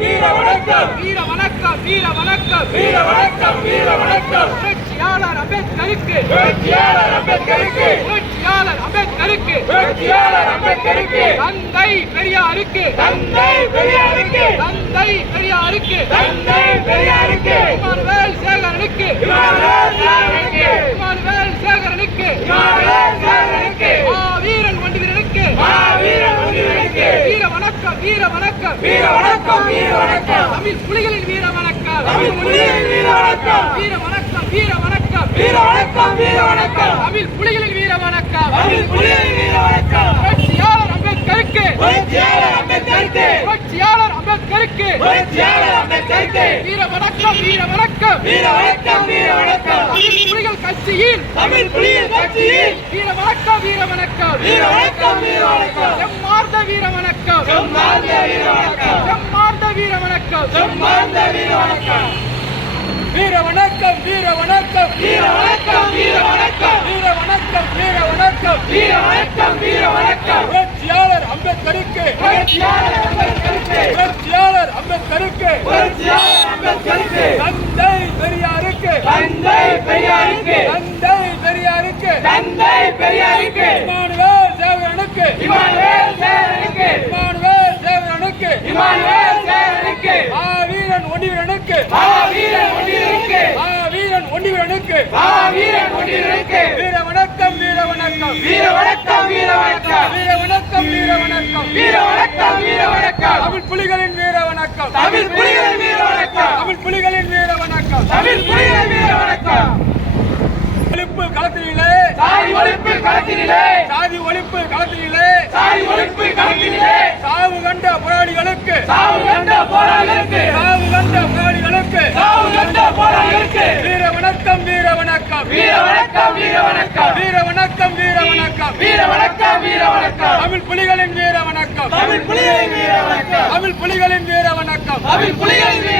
வீர வணக்கம் வீர வணக்கம் வீர வணக்கம் வீர வணக்கம் வீர வணக்கம் புரட்சியாளர் அம்பேத்கருக்கு புரட்சியாளர் அம்பேத்கருக்கு புரட்சியாளர் அம்பேத்கருக்கு புரட்சியாளர் அம்பேத்கருக்கு தந்தை பெரியாருக்கு தந்தை பெரியாருக்கு தந்தை பெரியாருக்கு தந்தை பெரியாருக்கு இமானுவேல் சேகரனுக்கு இமானுவேல் சேகரனுக்கு இமானுவேல் சேகரனுக்கு இமானுவேல் சேகரனுக்கு வீரன் வண்டிவீரனுக்கு வீரன் வண்டிவீரனுக்கு வீர வணக்கம் வீர வணக்கம் வீர வணக்கம் வீர வணக்கம் தமிழ் புலிகளின் வீர வணக்கம் தமிழ் புலிகளின் வீர வணக்கம் வீர வணக்கம் வீர வணக்கம் வீர வணக்கம் வீர வணக்கம் தமிழ் புலிகளின் வீர வணக்கம் தமிழ் புலிகளின் வீர வணக்கம் புரட்சியாளர் அம்பேத்கருக்கு புரட்சியாளர் அம்பேத்கருக்கு புரட்சியாளர் அம்பேத்கருக்கு புரட்சியாளர் அம்பேத்கருக்கு வீர வணக்கம் வீர வணக்கம் வீர வணக்கம் வீர வணக்கம் தமிழ் புலிகள் கட்சியில் தமிழ் புலிகள் கட்சியில் வீர வணக்கம் வீர வணக்கம் வீர வணக்கம் வீர வணக்கம் செம்மார்ந்த வீர வணக்கம் செம்மார்ந்த வீர வணக்கம் செம்மார்ந்த வீர வணக்கம் செம்மார்ந்த வீர வணக்கம் வீர வணக்கம் வீர வணக்கம் வீர வணக்கம் வீர வணக்கம் வீர வணக்கம் வீர வணக்கம் வீர வணக்கம் வீர வணக்கம் புரட்சியாளர் அம்பேத்கருக்கு புரட்சியாளர் அம்பேத்கருக்கு புரட்சியாளர் அம்பேத்கருக்கு புரட்சியாளர் அம்பேத்கருக்கு தந்தை பெரியாருக்கு தந்தை பெரியாருக்கு தந்தை பெரியாருக்கு தந்தை பெரியாருக்கு இமானுவேல் சேகரனுக்கு இமானுவேல் சேகரனுக்கு இமானுவேல் சேகரனுக்கு இமானுவேல் சேகரனுக்கு வீரன் ஒண்டிவீரனுக்கு வீரன் ஒண்டிவீரனுக்கு வீரன் ஒண்டிவீரனுக்கு வீரன் ஒண்டிவீரனுக்கு வீர வணக்கம் வீர வணக்கம் வீர வணக்கம் வீர வணக்கம் வீர வணக்கம் வீர வணக்கம் வீர வணக்கம் வீர வணக்கம் தமிழ் புலிகளின் வீர வணக்கம் தமிழ் புலிகளின் வீர வணக்கம் தமிழ் புலிகளின் வீர வணக்கம் தமிழ் புலிகளின் வீர வணக்கம் ஒழிப்பு களத்திலே சாதி ஒழிப்பு களத்திலே சாதி ஒழிப்பு களத்திலே சாதி ஒழிப்பு களத்திலே சாவு கண்ட போராளிகளுக்கு சாவு கண்ட போராளிகளுக்கு சாவு கண்ட போராளிகளுக்கு சாவு கண்ட போராளிகளுக்கு வீர வணக்கம் வீர வணக்கம் வீர வணக்கம் வீர வணக்கம் வீர வணக்கம் வீர வணக்கம் வீர வணக்கம் வீர வணக்கம் தமிழ் புலிகளின் வீர வணக்கம் தமிழ் புலிகளின் வீர வணக்கம் தமிழ் புலிகளின் வீர வணக்கம் தமிழ் புலிகளின் வீர